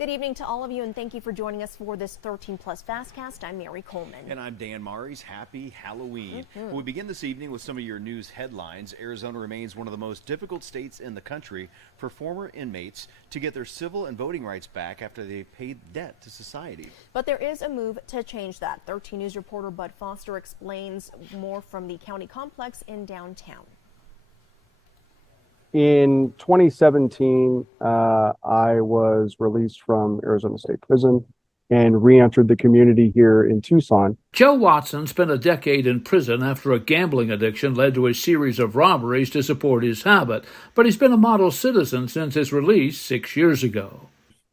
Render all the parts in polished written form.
Good evening to all of you, and thank you for joining us for this 13 Plus FastCast. I'm Mary Coleman. And I'm Dan Maries. Happy Halloween. We begin this evening with some of your news headlines. Arizona remains one of the most difficult states in the country for former inmates to get their civil and voting rights back after they paid debt to society. But there is a move to change that. 13 News reporter Bud Foster explains more from the county complex in downtown. In 2017, I was released from Arizona State Prison and re-entered the community here in Tucson. Joe Watson spent a decade in prison after a gambling addiction led to a series of robberies to support his habit, but he's been a model citizen since his release 6 years ago.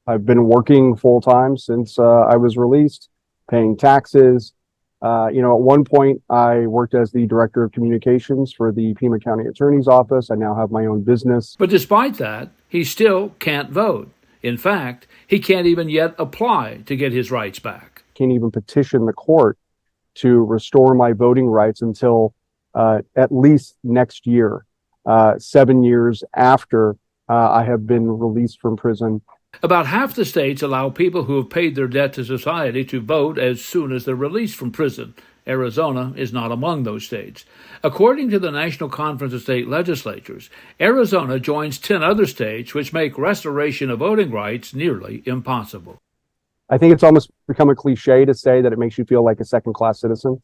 I've been working full-time since I was released, paying taxes. At one point, I worked as the director of communications for the Pima County Attorney's Office. I now have my own business. But despite that, he still can't vote. In fact, he can't even yet apply to get his rights back. Can't even petition the court to restore my voting rights until at least next year, 7 years after I have been released from prison. About half the states allow people who have paid their debt to society to vote as soon as they're released from prison. Arizona is not among those states. According to the National Conference of State Legislatures, Arizona joins 10 other states which make restoration of voting rights nearly impossible. I think it's almost become a cliche to say that it makes you feel like a second-class citizen,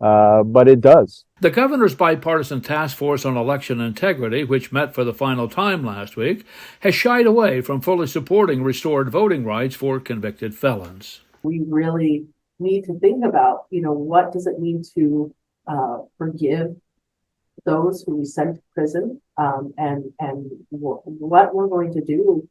but it does. The governor's bipartisan task force on election integrity, which met for the final time last week, has shied away from fully supporting restored voting rights for convicted felons. We really need to think about, what does it mean to forgive those who we sent to prison, and what we're going to do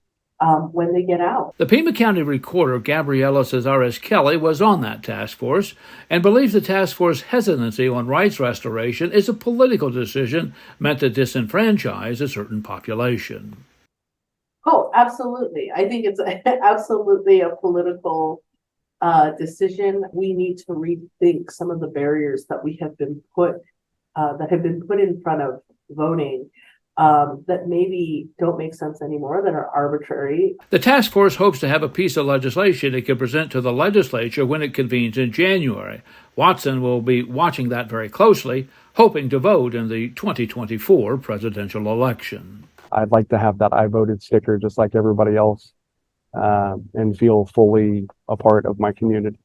when they get out. The Pima County Recorder, Gabriela Cesares Kelly, was on that task force and believes the task force hesitancy on rights restoration is a political decision meant to disenfranchise a certain population. Oh, absolutely. I think it's absolutely a political decision. We need to rethink some of the barriers that we have been put in front of voting. That maybe don't make sense anymore, that are arbitrary. The task force hopes to have a piece of legislation it can present to the legislature when it convenes in January. Watson will be watching that very closely, hoping to vote in the 2024 presidential election. I'd like to have that I voted sticker just like everybody else, and feel fully a part of my community.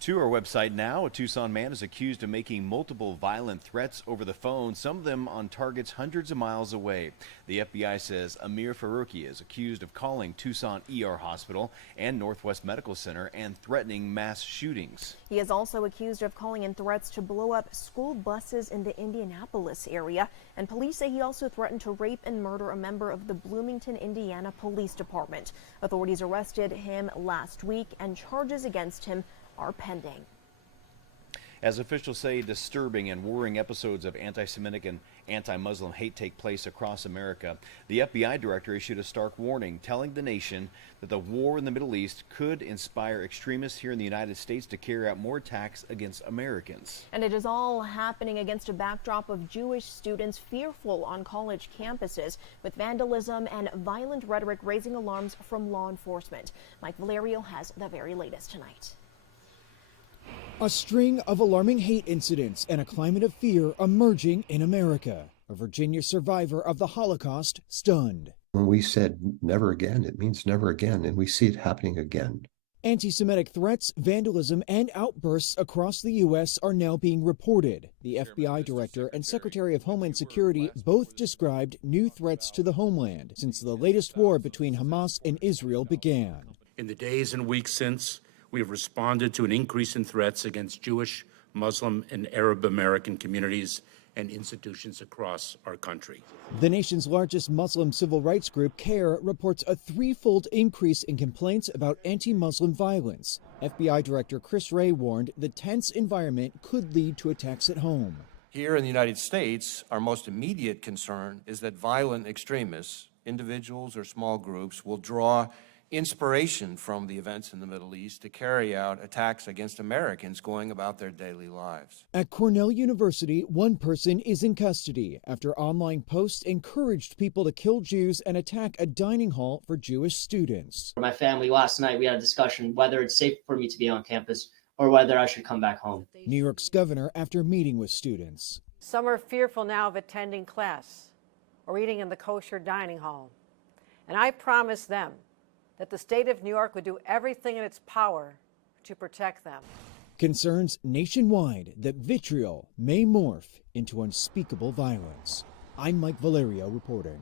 To our website now, a Tucson man is accused of making multiple violent threats over the phone, some of them on targets hundreds of miles away. The FBI says Amir Faruqi is accused of calling Tucson ER Hospital and Northwest Medical Center and threatening mass shootings. He is also accused of calling in threats to blow up school buses in the Indianapolis area, and police say he also threatened to rape and murder a member of the Bloomington, Indiana Police Department. Authorities arrested him last week, and charges against him are pending. As officials say, disturbing and worrying episodes of anti-Semitic and anti-Muslim hate take place across America. The FBI director issued a stark warning, telling the nation that the war in the Middle East could inspire extremists here in the United States to carry out more attacks against Americans. And it is all happening against a backdrop of Jewish students fearful on college campuses, with vandalism and violent rhetoric raising alarms from law enforcement. Mike Valerio has the very latest tonight. A string of alarming hate incidents and a climate of fear emerging in America. A Virginia survivor of the Holocaust stunned. When we said never again, it means never again, and we see it happening again. Anti-Semitic threats, vandalism, and outbursts across the U.S. are now being reported. The FBI director and Secretary of Homeland Security both described new threats to the homeland since the latest war between Hamas and Israel began. In the days and weeks since, we have responded to an increase in threats against Jewish, Muslim, and Arab American communities and institutions across our country. The nation's largest Muslim civil rights group, CARE, reports a threefold increase in complaints about anti-Muslim violence. FBI Director Chris Wray warned the tense environment could lead to attacks at home. Here in the United States, our most immediate concern is that violent extremists, individuals or small groups, will draw inspiration from the events in the Middle East to carry out attacks against Americans going about their daily lives. At Cornell University, one person is in custody after online posts encouraged people to kill Jews and attack a dining hall for Jewish students. My family last night, we had a discussion whether it's safe for me to be on campus or whether I should come back home. New York's governor after meeting with students. Some are fearful now of attending class or eating in the kosher dining hall. And I promised them that the state of New York would do everything in its power to protect them. Concerns nationwide that vitriol may morph into unspeakable violence. I'm Mike Valerio reporting.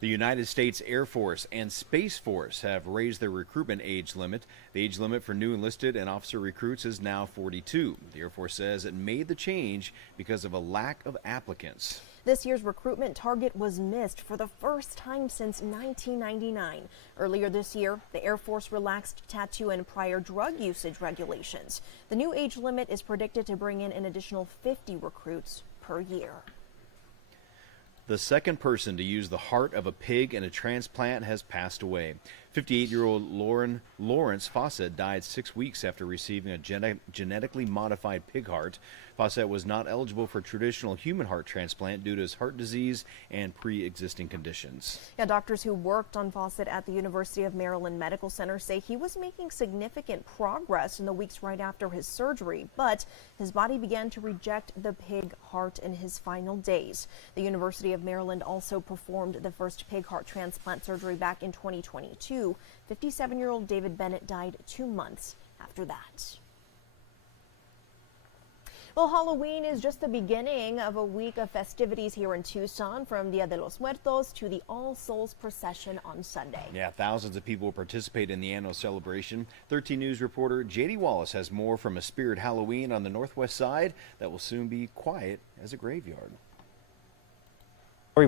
The United States Air Force and Space Force have raised their recruitment age limit. The age limit for new enlisted and officer recruits is now 42. The Air Force says it made the change because of a lack of applicants. This year's recruitment target was missed for the first time since 1999. Earlier this year, the Air Force relaxed tattoo and prior drug usage regulations. The new age limit is predicted to bring in an additional 50 recruits per year. The second person to use the heart of a pig in a transplant has passed away. 58-year-old Lawrence Fawcett died 6 weeks after receiving a genetically modified pig heart. Fawcett was not eligible for traditional human heart transplant due to his heart disease and pre-existing conditions. Yeah, doctors who worked on Fawcett at the University of Maryland Medical Center say he was making significant progress in the weeks right after his surgery, but his body began to reject the pig heart in his final days. The University of Maryland also performed the first pig heart transplant surgery back in 2022. 57-year-old David Bennett died 2 months after that. Well, Halloween is just the beginning of a week of festivities here in Tucson, from Dia de los Muertos to the All Souls procession on Sunday. Yeah, thousands of people will participate in the annual celebration. 13 News reporter J.D. Wallace has more from a Spirit Halloween on the northwest side that will soon be quiet as a graveyard.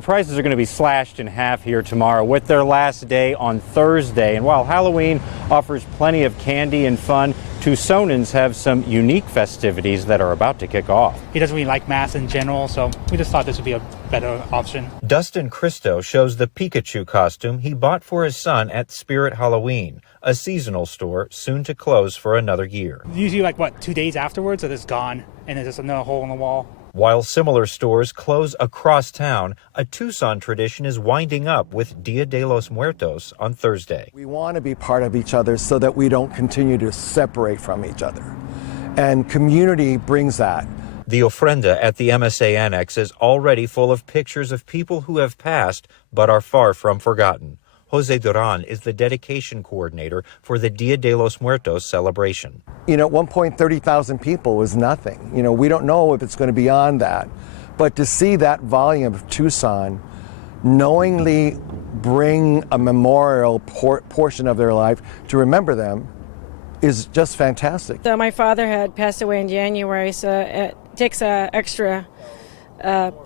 Prices are going to be slashed in half here tomorrow with their last day on Thursday. And while Halloween offers plenty of candy and fun, Tucsonans have some unique festivities that are about to kick off. He doesn't really like math in general, so we just thought this would be a better option. Dustin Christo shows the Pikachu costume he bought for his son at Spirit Halloween, a seasonal store soon to close for another year. Usually 2 days afterwards, so it's gone, and there's just another hole in the wall. While similar stores close across town, a Tucson tradition is winding up with Dia de los Muertos on Thursday. We want to be part of each other so that we don't continue to separate from each other. And community brings that. The ofrenda at the MSA Annex is already full of pictures of people who have passed but are far from forgotten. Jose Duran is the dedication coordinator for the Dia de los Muertos celebration. At one point, 30,000 people was nothing. We don't know if it's going to be beyond that. But to see that volume of Tucson knowingly bring a memorial portion of their life to remember them is just fantastic. So my father had passed away in January, so it takes an extra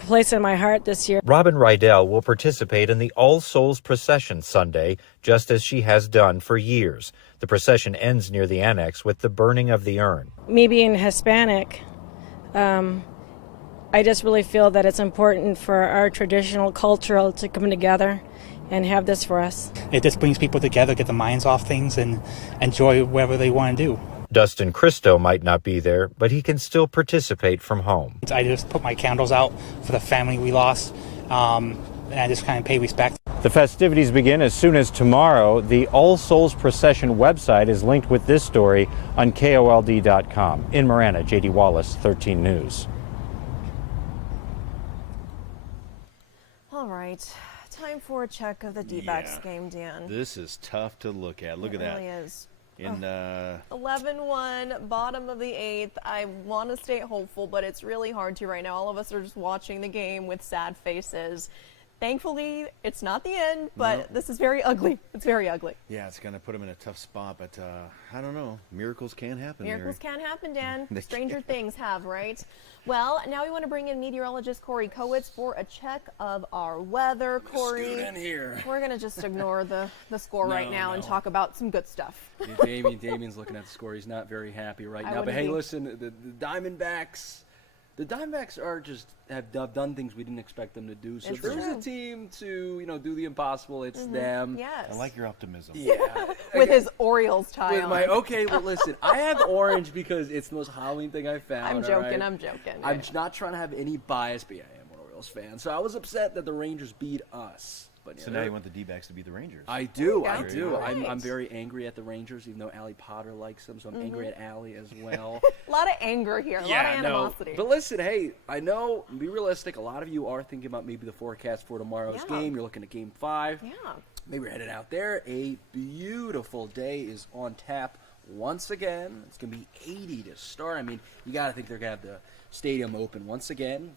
place in my heart this year. Robin Rydell will participate in the All Souls procession Sunday, just as she has done for years. The procession ends near the annex with the burning of the urn. Me being Hispanic, I just really feel that it's important for our traditional culture to come together and have this for us. It just brings people together, get the minds off things, and enjoy whatever they want to do. Dustin Christo might not be there, but he can still participate from home. I just put my candles out for the family we lost, and I just kind of pay respect. The festivities begin as soon as tomorrow. The All Souls Procession website is linked with this story on KOLD.com. In Marana, J.D. Wallace, 13 News. All right, time for a check of the D-backs game, Dan. This is tough to look at. Look at that. It really is. In 11-1, bottom of the 8th. I want to stay hopeful, but it's really hard to right now. All of us are just watching the game with sad faces. Thankfully, it's not the end, but this is very ugly. It's very ugly. Yeah, it's going to put them in a tough spot, but I don't know. Miracles can happen. Miracles Mary. can happen, Dan. Stranger things have, right? Well, now we want to bring in meteorologist Corey Kowitz for a check of our weather. Corey, scoot in here. We're going to just ignore the score right now and talk about some good stuff. Damien's looking at the score. He's not very happy right now. But hey, listen, the Diamondbacks, the Diamondbacks have done things we didn't expect them to do. So if there's a team to do the impossible, it's them. Yes. I like your optimism. Yeah. With his Orioles tie on. Okay, well listen, I have orange because it's the most Halloween thing I found. I'm joking. Right? I'm joking. I'm not trying to have any bias, but yeah, I am an Orioles fan. So I was upset that the Rangers beat us. But So now you want the D-backs to beat the Rangers. I do. Right. I'm very angry at the Rangers, even though Allie Potter likes them, so I'm angry at Allie as well. A lot of anger here. A lot of animosity. No. But listen, hey, I know, be realistic, a lot of you are thinking about maybe the forecast for tomorrow's game. You're looking at Game 5. Yeah. Maybe you're headed out there. A beautiful day is on tap once again. It's going to be 80 to start. I mean, you got to think they're going to have the stadium open once again.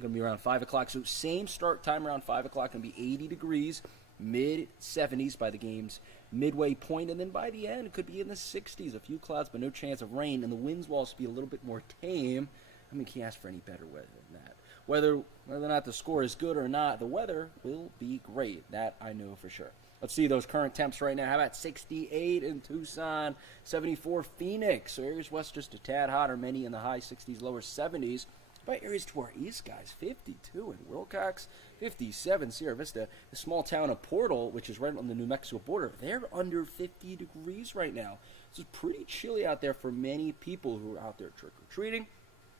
Going to be around 5 o'clock. So same start time around 5 o'clock. Going to be 80 degrees, mid-70s by the game's midway point. And then by the end, it could be in the 60s. A few clouds, but no chance of rain. And the winds will also be a little bit more tame. I mean, can't ask for any better weather than that. Whether or not the score is good or not, the weather will be great. That I know for sure. Let's see those current temps right now. How about 68 in Tucson, 74 Phoenix. So areas west just a tad hotter, many in the high 60s, lower 70s. By areas to our east, guys, 52 in Wilcox, 57 Sierra Vista. The small town of Portal, which is right on the New Mexico border, they're under 50 degrees right now. So it's pretty chilly out there for many people who are out there trick-or-treating.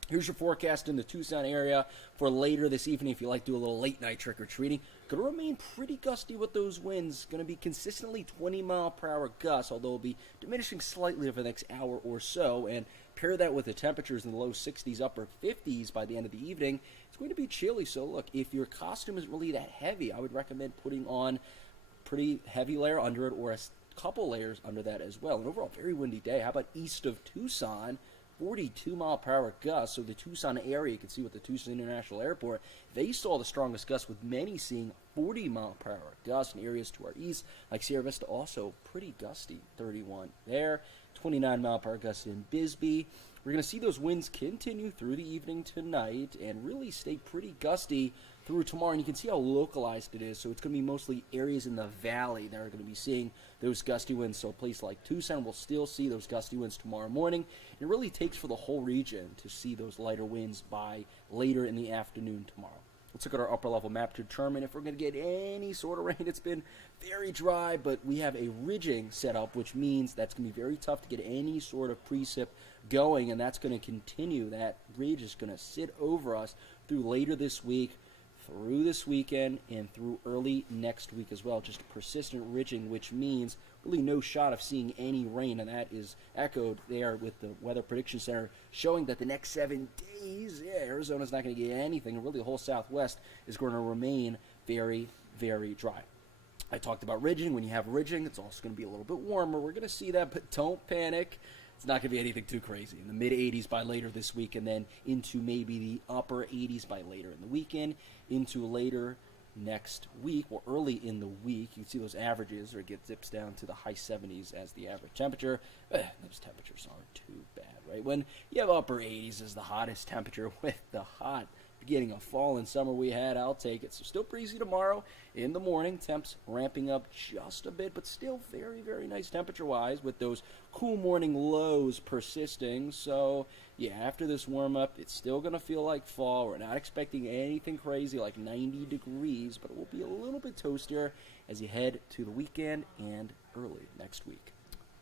Here's your forecast in the Tucson area for later this evening if you like to do a little late-night trick-or-treating. Going to remain pretty gusty with those winds. Going to be consistently 20-mile-per-hour gusts, although it'll be diminishing slightly over the next hour or so. And pair that with the temperatures in the low 60s, upper 50s by the end of the evening. It's going to be chilly. So, look, if your costume isn't really that heavy, I would recommend putting on a pretty heavy layer under it or a couple layers under that as well. And overall, very windy day. How about east of Tucson? 42-mile-per-hour gusts. So the Tucson area, you can see with the Tucson International Airport, they saw the strongest gusts, with many seeing 40-mile-per-hour gusts in areas to our east, like Sierra Vista, also pretty gusty, 31 there. 29-mile-per-hour gusts in Bisbee. We're going to see those winds continue through the evening tonight and really stay pretty gusty through tomorrow. And you can see how localized it is. So it's going to be mostly areas in the valley that are going to be seeing those gusty winds. So a place like Tucson will still see those gusty winds tomorrow morning. It really takes for the whole region to see those lighter winds by later in the afternoon tomorrow. Let's look at our upper level map to determine if we're going to get any sort of rain. It's been very dry, but we have a ridging set up, which means that's going to be very tough to get any sort of precip going, and that's going to continue. That ridge is going to sit over us through later this week, through this weekend, and through early next week as well. Just persistent ridging, which means really no shot of seeing any rain, and that is echoed there with the Weather Prediction Center showing that the next 7 days, Arizona's not going to get anything, and really the whole Southwest is going to remain very, very dry. I talked about ridging. When you have ridging, it's also going to be a little bit warmer. We're going to see that, but don't panic. It's not going to be anything too crazy. In the mid-80s by later this week, and then into maybe the upper 80s by later in the weekend, into later next week, or early in the week. You can see those averages, or it gets dips down to the high 70s as the average temperature. Those temperatures aren't too bad, right? When you have upper 80s as the hottest temperature with the hot beginning of fall and summer we had, I'll take it. So still breezy tomorrow in the morning. Temps ramping up just a bit, but still very, very nice temperature-wise with those cool morning lows persisting. So, yeah, after this warm-up, it's still going to feel like fall. We're not expecting anything crazy like 90 degrees, but it will be a little bit toastier as you head to the weekend and early next week.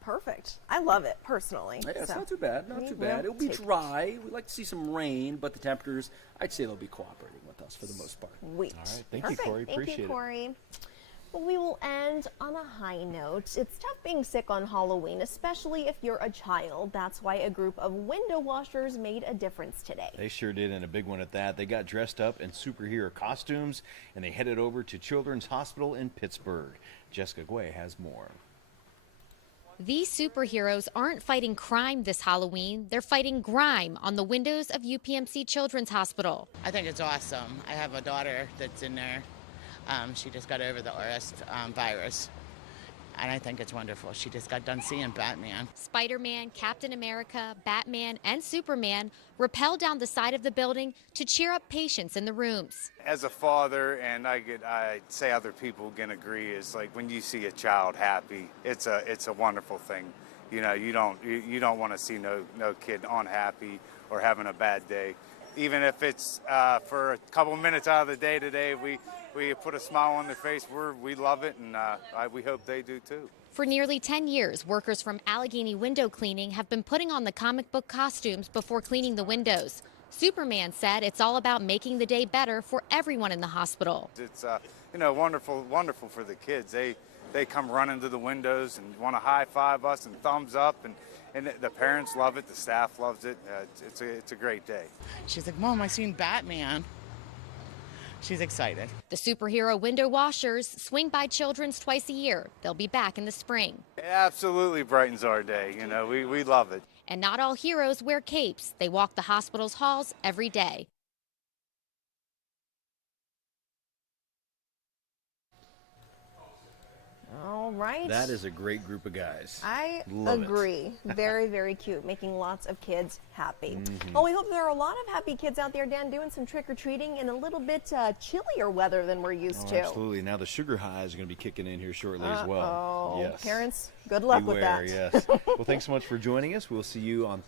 Perfect. I love it, personally. Yeah, it's not too bad. Not too bad. It'll be dry. We'd like to see some rain, but the temperatures, I'd say they'll be cooperating with us for the most part. Sweet. All right. Thank Perfect. you, Corey. Appreciate Thank you, Corey. Well, we will end on a high note. It's tough being sick on Halloween, especially if you're a child. That's why a group of window washers made a difference today. They sure did, and a big one at that. They got dressed up in superhero costumes, and they headed over to Children's Hospital in Pittsburgh. Jessica Guay has more. These superheroes aren't fighting crime this Halloween. They're fighting grime on the windows of UPMC Children's Hospital. I think it's awesome. I have a daughter that's in there. She just got over the RS virus. And I think it's wonderful. She just got done seeing Batman. Spider-Man, Captain America, Batman, and Superman rappel down the side of the building to cheer up patients in the rooms. As a father, and I'd say other people can agree, is like when you see a child happy, it's a wonderful thing. You know, you don't want to see no kid unhappy or having a bad day. even if it's for a couple minutes out of the day today, we put a smile on their face. We love it, and we hope they do too. For nearly 10 years, workers from Allegheny Window Cleaning have been putting on the comic book costumes before cleaning the windows. Superman said it's all about making the day better for everyone in the hospital. It's wonderful for the kids. They come running to the windows and want to high five us and thumbs up, and the parents love it, the staff loves it. It's a great day. She's like, Mom, I seen Batman. She's excited. The superhero window washers swing by Children's twice a year. They'll be back in the spring. It absolutely brightens our day. We love it. And not all heroes wear capes. They walk the hospital's halls every day. All right. That is a great group of guys. I Love agree. it. Very, very cute, making lots of kids happy. Mhm. Well, we hope there are a lot of happy kids out there, Dan, doing some trick-or-treating in a little bit chillier weather than we're used to. Absolutely. Now the sugar high is going to be kicking in here shortly as well. Oh, Yes. parents, good luck with Beware, that. yes. Well, thanks so much for joining us. We'll see you on